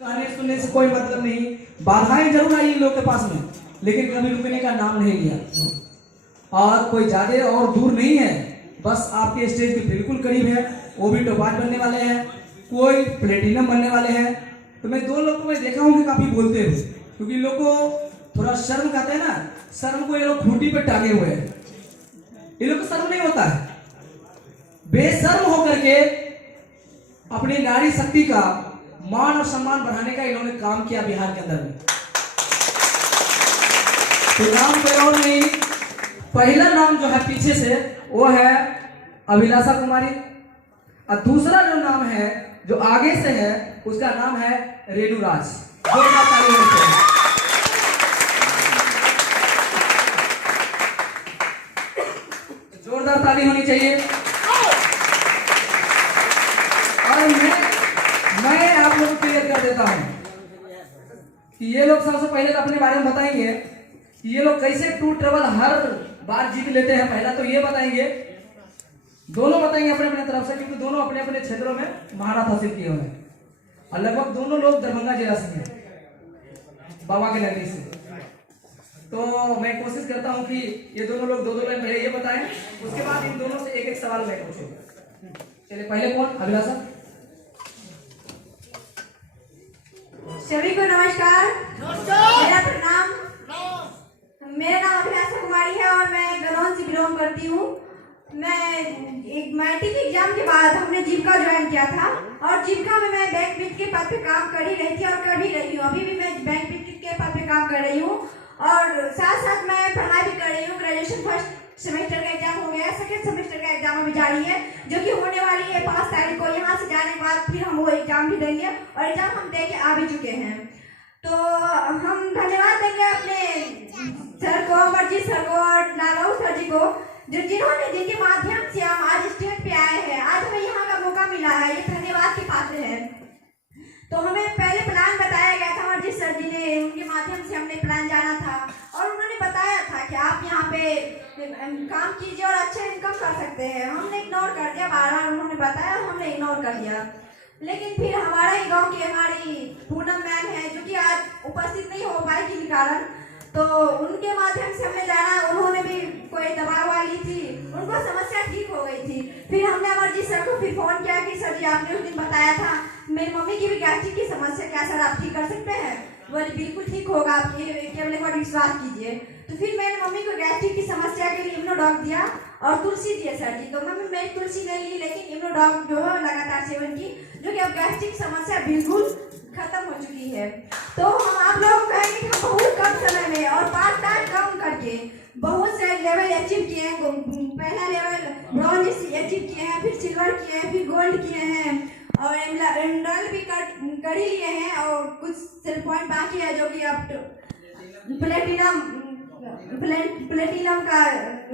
गाने सुनने से कोई मतलब नहीं, बाधाएं जरूर आई इन लोग के पास में, लेकिन कभी रुकने का नाम नहीं लिया। और कोई ज्यादा और दूर नहीं है, बस आपके स्टेज के बिल्कुल करीब है। वो भी टॉप 5 बनने वाले हैं, कोई प्लेटिनम बनने वाले हैं। तो मैं 2 लोग को मैं देखा हूँ कि काफी बोलते हुए, क्योंकि इन लोग को थोड़ा शर्म कहते हैं ना, शर्म को ये लोग खूंटी पे टांगे हुए हैं। ये लोग को शर्म नहीं होता है, बेशर्म होकर के अपनी नारी शक्ति का मान और सम्मान बढ़ाने का इन्होंने काम किया बिहार के अंदर में। तो नाम कोई और नहीं, पहला नाम जो है पीछे से वो है अभिलाषा कुमारी, और दूसरा जो नाम है जो आगे से है उसका नाम है रेणु राज। जोरदार ताली होनी चाहिए। जोरदार ताली होनी चाहिए। और मैं आप लोगों को क्लियर कर देता हूं कि ये लोग सबसे पहले तो अपने बारे में बताएंगे कि ये लोग कैसे टूर ट्रेवल हर बार जीत लेते हैं। पहला तो ये बताएंगे, दोनों बताएंगे अपने अपने तरफ से, क्योंकि दोनों अपने अपने क्षेत्रों में महारत हासिल किए हुए हैं, और लगभग दोनों लोग दरभंगा जिला से हैं, बाबा के नगरी से। तो मैं कोशिश करता हूं कि ये दोनों लोग 2-2 लाइन पहले ये बताएं, उसके बाद इन दोनों से एक-एक सवाल मैं पूछूंगा। चलिए पहले कौन? अभिलाषा। सभी को नमस्कार। मेरा प्रणाम। मेरा नाम अभिलाषा कुमारी है और मैं गनौन से बिलोंग करती हूँ। मैं एक मैट्रिक एग्जाम के बाद हमने जीविका ज्वाइन किया था, और जीविका में मैं बैंक वित्त के पद पे काम कर ही रही थी और कर भी रही हूँ। अभी भी मैं बैंक वित्त के पद पे काम कर रही हूँ, और साथ साथ मैं पढ़ाई भी कर रही हूँ। ग्रेजुएशन फर्स्ट सेमेस्टर का एग्जाम हो गया, सेकंड सेमेस्टर का एग्जाम अभी जारी है, जो कि होने वाली है 5 तारीख को। यहाँ से जाने के बाद फिर हम वो एग्जाम भी देंगे, और एग्जाम हम दे के आ भी चुके हैं। तो हम धन्यवाद देंगे अपने सर को, अमरजीत सर को और लालू सर जी को, जिनके माध्यम से हम आज स्टेज पे आए हैं। आज हमें यहाँ का मौका मिला है, ये धन्यवाद के पात्र है। तो हमें पहले प्लान बताया गया था, अमरजीत सर जी ने, उनके माध्यम से हमने प्लान जाना था, और उन्होंने बताया था कि आप यहाँ पे काम कीजिए और अच्छे इनकम कर सकते हैं। हमने इग्नोर कर दिया, बार-बार उन्होंने बताया और हमने इग्नोर कर दिया। लेकिन फिर हमारा ही गांव की हमारी पूनम मैम है, जो कि आज उपस्थित नहीं हो पाई किसी कारण, तो उनके माध्यम से हमने जाना। उन्होंने भी कोई दबाव वाली थी, उनको समस्या ठीक हो गई थी। फिर हमने अमरजीत सर को फिर फोन किया कि सर जी आपने उस दिन बताया था मेरी मम्मी की भी गैस्ट्रिक की समस्या, क्या सर आप ठीक कर सकते हैं? बोले बिल्कुल ठीक होगा, आप केवल एक बार विश्वास कीजिए। तो फिर मैंने मम्मी को गैस्ट्रिक की समस्या के लिए इम्यूनोडॉक दिया और तुलसी दिए सर जी। तो मम्मी मेरी तुलसी नहीं ली, लेकिन इम्यूनोडॉक जो है लगातार सेवन की, जो कि अब गैस्ट्रिक समस्या बिल्कुल खत्म हो चुकी है। तो हम आप लोगों को कहेंगे कि हम बहुत कम समय में और 5 साल कम करके बहुत से लेवल अचीव किए हैं। पहला लेवल ब्रॉन्ज अचीव किए हैं, फिर सिल्वर किए हैं, फिर गोल्ड किए हैं, और एमरल्ड भी कर ही लिए हैं, और कुछ सेल पॉइंट बाकी है, जो कि अब प्लेटिनम का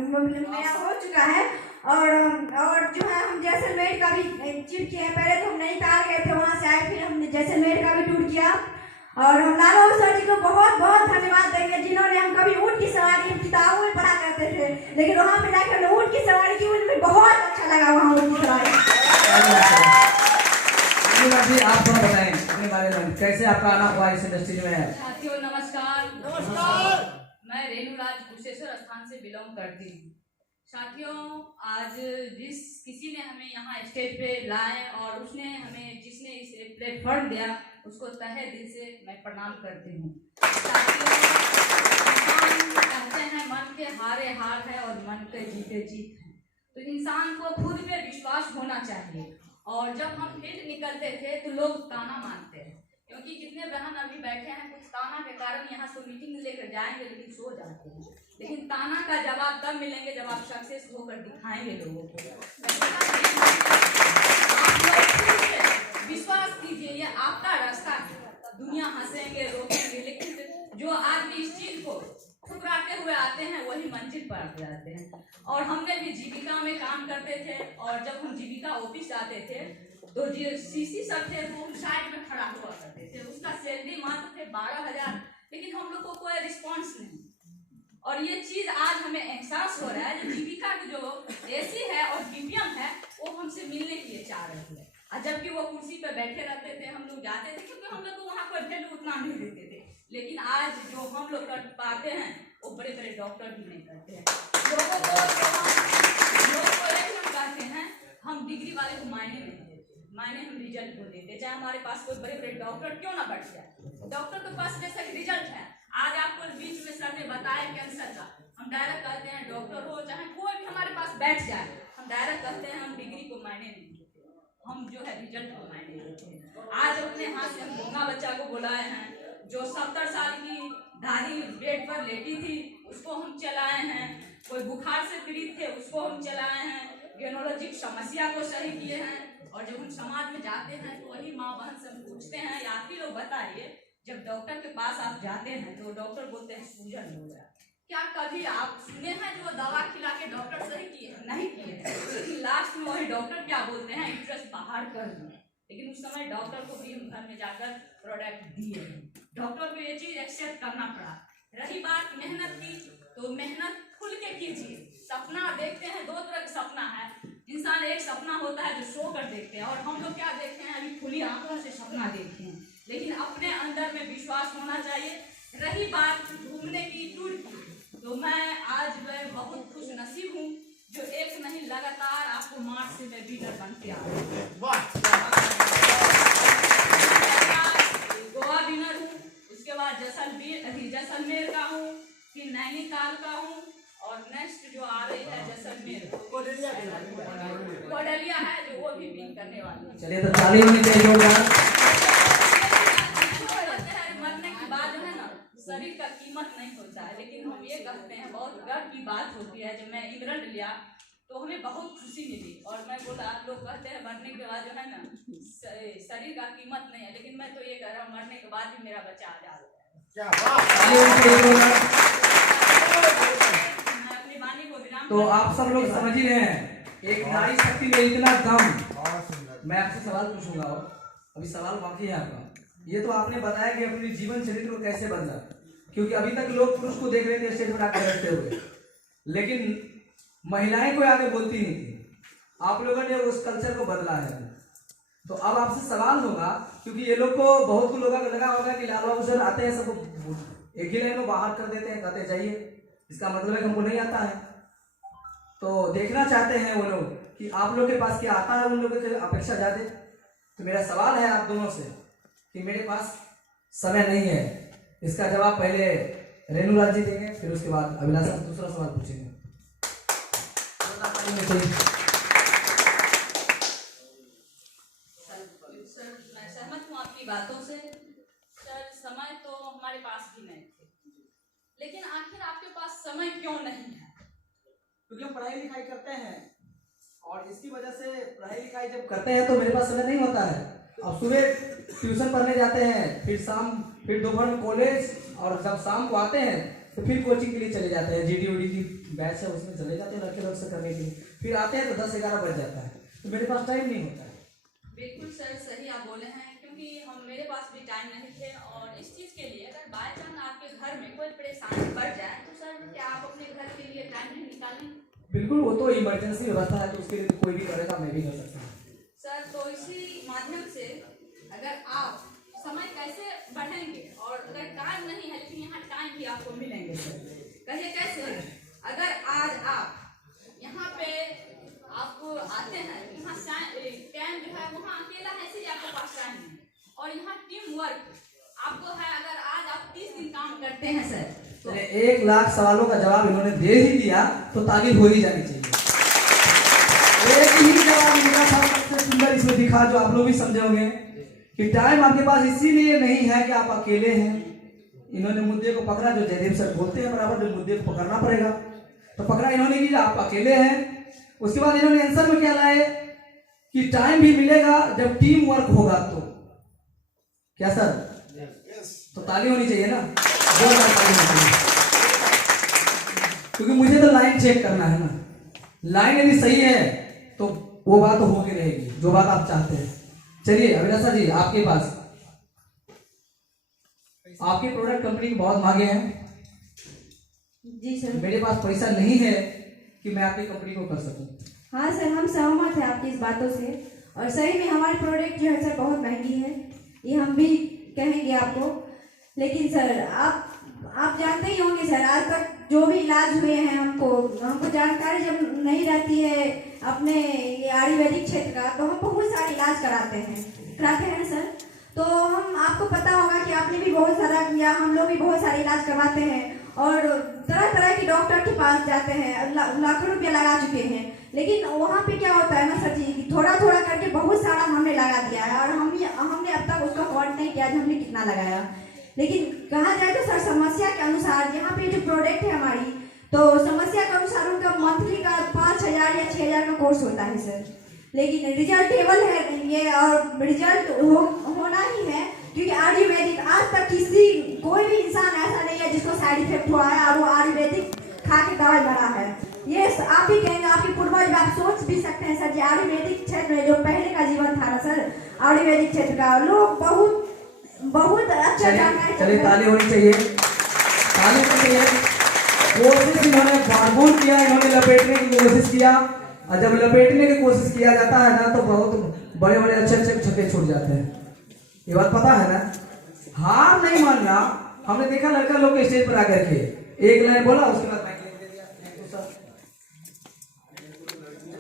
मेरा हो चुका है। और जो है हम जैसलमेर का भी अचीव किए हैं। पहले तो हम नैनीताल गए थे, वहाँ से आए, फिर हमने जैसलमेर का भी टूर किया। और हम लालू सर जी को बहुत बहुत धन्यवाद देंगे, जिन्होंने हम कभी ऊँट की सवारी किताबों में पढ़ा करते थे, लेकिन वहाँ पे जाकर ऊँट की सवारी की, उनमें बहुत अच्छा लगा वहाँ ऊँट की सवारी। जी आप थोड़ा बताएं अपने बारे में, कैसे आपका आना हुआ इस इंडस्ट्री में? साथियों नमस्कार। नमस्कार। मैं रेणु राज कुशेश्वर स्थान से बिलोंग करती हूँ। साथियों आज जिस किसी ने हमें यहाँ स्टेज पे लाए और उसने हमें जिसने इस प्लेटफॉर्म दिया, उसको तहे दिल से मैं प्रणाम करती हूँ। साथियों कहते हैं मन के हारे हार है और मन के जीते जीत है। तो इंसान को खुद पे विश्वास होना चाहिए। और जब हम फील्ड निकलते थे तो लोग ताना मारते हैं, क्योंकि कितने बहन अभी बैठे हैं कुछ ताना के कारण यहाँ से मीटिंग लेकर जाएंगे लेकिन सो जाते हैं। लेकिन ताना का जवाब तब मिलेंगे जब आप सक्सेस होकर दिखाएंगे लोगों को। आप लोग विश्वास कीजिए, ये आपका रास्ता है। दुनिया हंसेंगे रोकेंगे, लेकिन जो आदमी इस चीज को ठुकराते हुए आते हैं वही मंजिल पर आते जाते हैं। और हमने भी जीविका में काम करते थे, और जब हम जीविका ऑफिस जाते थे तो जो सीसी सर थे वो साइड में खड़ा हुआ करते थे, उसका सैलरी मात्र थे 12,000, लेकिन हम लोग को कोई रिस्पॉन्स नहीं। और ये चीज आज हमें एहसास हो रहा है, जो जीविका की जो एसी है और बीपीएम है वो हमसे मिलने के लिए चाह रहे थे, जबकि वो कुर्सी पे बैठे रहते थे। हम लोग जाते थे क्योंकि हम लोग को वहाँ ध्यान नहीं देते थे, लेकिन आज जो हम लोग कर पाते हैं वो बड़े बड़े डॉक्टर भी नहीं करते हैं। लोगों को एक हम कहते हैं, हम डिग्री वाले को मायने नहीं देते, मायने हम रिजल्ट को देते। चाहे हमारे पास कोई बड़े बड़े डॉक्टर क्यों ना बैठ जाए, डॉक्टर के पास जैसा रिजल्ट है। आज आपको बीच में सर ने बताया कैंसर का, हम डायरेक्ट कहते हैं डॉक्टर हो चाहे कोई भी हमारे पास बैठ जाए, हम डायरेक्ट कहते हैं हम डिग्री को मायने नहीं देते, हम जो है रिजल्ट को मायने देते हैं। आज अपने हाथ से हम गूंगा बच्चा को बुलाए हैं, जो 70 साल की दादी बेड पर लेटी थी उसको हम चलाए हैं, कोई बुखार से पीड़ित थे उसको हम चलाए हैं, गेनोलॉजिक समस्या को सही किए हैं। और जब हम समाज में जाते हैं तो वही माँ बहन से हम पूछते हैं, आप ही लोग बताइए, जब डॉक्टर के पास आप जाते हैं तो डॉक्टर बोलते हैं सूजन हो गया, क्या कभी आप सुने हैं जो दवा खिला के डॉक्टर सही किए? नहीं किए। लेकिन लास्ट में वही डॉक्टर क्या बोलते हैं, इंटरेस्ट बाहर कर दो। लेकिन उस समय डॉक्टर को भी हम घर में जाकर प्रोडक्ट दिए, डॉक्टर को ये चीज एक्सेप्ट करना पड़ा। रही बात मेहनत की, तो मेहनत खुल के कीजिए। सपना देखते हैं, दो तरह का सपना है, इंसान एक सपना होता है जो सो कर देखते हैं, और हम लोग क्या देखते हैं, अभी खुली आंखों से सपना देखते हैं, लेकिन अपने अंदर में विश्वास होना चाहिए। रही बात घूमने की, टूर की, तो मैं आज मैं बहुत खुश नसीब हूँ जो एक नहीं लगातार आपको मार्च से मैं विनर बनते आ रही हूँ। गोवा विनर हूँ, उसके बाद जैसलमेर का हूँ, फिर नैनीताल का हूँ, और नेक्स्ट जो आ रही है जैसलमेर कोडलिया है जो वो भी विन करने वाली है। चलिए तो ताली होनी चाहिए। मरने के बाद जो है ना शरीर का कीमत नहीं होता है, लेकिन हम ये कहते हैं, बहुत गर्व की बात होती है। जब मैं इंग्लैंड लिया तो हमें बहुत खुशी मिली, और मैं बोला, आप लोग कहते हैं मरने के बाद जो है ना शरीर का कीमत नहीं है, लेकिन मैं तो ये कह रहा हूँ मरने के बाद भी मेरा बच्चा आजाद है। मैं अपनी वाणी को विराम। तो आप सब लोग समझ ही रहे हैं, एक नारी शक्ति में इतना दम। मैं आपसे सवाल पूछूंगा, और अभी सवाल बाकी है आपका। ये तो आपने बताया कि अपनी जीवन चरित्र को कैसे बदला, क्योंकि अभी तक लोग पुरुष को देख रहे थे स्टेज पर आकर बैठते हुए, लेकिन महिलाएं कोई आगे बोलती नहीं थी। आप लोगों ने उस कल्चर को बदला है। तो अब आपसे सवाल होगा, क्योंकि ये लोग को बहुत को लोगों को लगा होगा कि लाल बाबू सर आते हैं सबको एक ही लाइन में बाहर कर देते हैं, कहते जाइए, इसका मतलब है कि हमको नहीं आता है। तो देखना चाहते हैं वो लोग कि आप लोग के पास क्या आता है, उन लोगों की अपेक्षा ज्यादा। तो मेरा सवाल है आप दोनों से कि मेरे पास समय नहीं है, इसका जवाब पहले रेणुराज जी देंगे, फिर उसके बाद अभिलाषा से दूसरा सवाल पूछेंगे। सर मैं सहमत हूँ आपकी बातों से। सर समय तो हमारे पास भी नहीं थे, लेकिन आखिर आपके पास समय क्यों नहीं है? क्योंकि हम पढ़ाई लिखाई करते हैं, और इसकी वजह से पढ़ाई लिखाई जब करते हैं तो मेरे पास समय नहीं होता है। अब सुबह ट्यूशन पढ़ने जाते हैं, फिर दोपहर में कॉलेज, और जब शाम को आते हैं तो फिर कोचिंग के लिए चले जाते हैं, GD की बैच है उसमें चले जाते हैं लड़के लोग से करने के लिए। फिर आते हैं तो 10-11 बज जाता है, तो मेरे पास टाइम नहीं होता है। बिल्कुल सर सही आप बोले हैं, क्योंकि मेरे पास भी टाइम नहीं थे। और इस चीज़ के लिए अगर बाय चांस आपके घर में कोई परेशानी बढ़ जाए तो सर क्या आप अपने घर के लिए टाइम नहीं निकालेंगे? बिल्कुल, वो तो इमरजेंसी व्यवस्था है, तो उसके लिए कोई भी करेगा, मैं भी कर सकता हूँ सर। तो इसी माध्यम से अगर आप समय कैसे बढ़ेंगे, और अगर टाइम नहीं है लेकिन यहाँ टाइम भी आपको मिलेंगे सर, कहिए कैसे? अगर आज आप यहाँ पे आप आते हैं, यहाँ टाइम जो है वहाँ अकेला है, इसलिए आपके पास टाइम नहीं, और यहाँ टीम वर्क आपको है। अगर आज आप 30 दिन काम करते हैं सर, तो 1 लाख सवालों का जवाब इन्होंने दे ही दिया, तो तारीफ हो ही जानी चाहिए। एक ही जवाब इनका था सबसे सुंदर इसमें दिखा, जो आप लोग भी समझे होंगे कि टाइम आपके पास इसीलिए नहीं है कि आप अकेले हैं। इन्होंने मुद्दे को पकड़ा, जो जयदेव सर बोलते हैं बराबर, जो मुद्दे को पकड़ना पड़ेगा, तो पकड़ा इन्होंने कि आप अकेले हैं। उसके बाद इन्होंने आंसर में क्या लाए कि टाइम भी मिलेगा जब टीम वर्क होगा। तो क्या सर? तो ताली होनी चाहिए ना, जोरदार ताली होनी चाहिए, क्योंकि मुझे तो लाइन चेक करना है ना। लाइन यदि सही है तो वो बात तो होगी रहेगी, जो बात आप चाहते हैं। चलिए अभिलाषा जी, आपके पास आपके प्रोडक्ट कंपनी की बहुत मांगे हैं। जी सर। मेरे पास पैसा नहीं है कि मैं आपकी कंपनी को कर सकूं। हाँ सर, हम सहमत हैं आपकी इस बातों से, और सही में हमारी प्रोडक्ट जो है सर बहुत महंगी है, ये हम भी कहेंगे आपको। लेकिन सर आप जानते ही होंगे सर, आज तक जो भी इलाज हुए हैं हमको जानकारी जब नहीं रहती है अपने ये आयुर्वेदिक क्षेत्र का, तो हम बहुत सारे इलाज कराते हैं ना सर। तो हम आपको पता होगा कि आपने भी बहुत सारा किया, हम लोग भी बहुत सारे इलाज करवाते हैं और तरह तरह के डॉक्टर के पास जाते हैं, लाखों रुपया लगा चुके हैं। लेकिन वहाँ पे क्या होता है ना सर जी, थोड़ा थोड़ा करके बहुत सारा हमने लगा दिया है और हमने अब तक उसको काउंट नहीं किया हमने कितना लगाया। लेकिन कहा जाए तो सर समस्या के अनुसार यहाँ पे जो प्रोडक्ट है हमारी, तो समस्या के अनुसार उनका मंथली का 5,000 या 6,000 का कोर्स होता है सर। लेकिन रिजल्टेबल है ये और रिजल्ट होना ही है, क्योंकि आयुर्वेदिक आज तक कोई भी इंसान ऐसा नहीं है जिसको साइड इफेक्ट हुआ है और वो आयुर्वेदिक खा के दवाई बना है। ये आप भी कहेंगे, आपके पूर्वज आप सोच भी सकते हैं सर जी, आयुर्वेदिक क्षेत्र में जो पहले का जीवन था ना सर, आयुर्वेदिक क्षेत्र का लोग बहुत अच्छा जानकारी। चलिए ताली होनी चाहिए, ताली होनी चाहिए। कोशिश इन्होंने भरपूर किया, इन्होंने लपेटने की कोशिश किया और जब लपेटने की कोशिश किया जाता है ना तो बहुत बड़े बड़े अच्छे अच्छे छक्के छूट जाते हैं। ये बात पता है ना। हार नहीं मानना। हमने देखा लड़का लोग स्टेज पर आकर के एक लाइन बोला, उसके बाद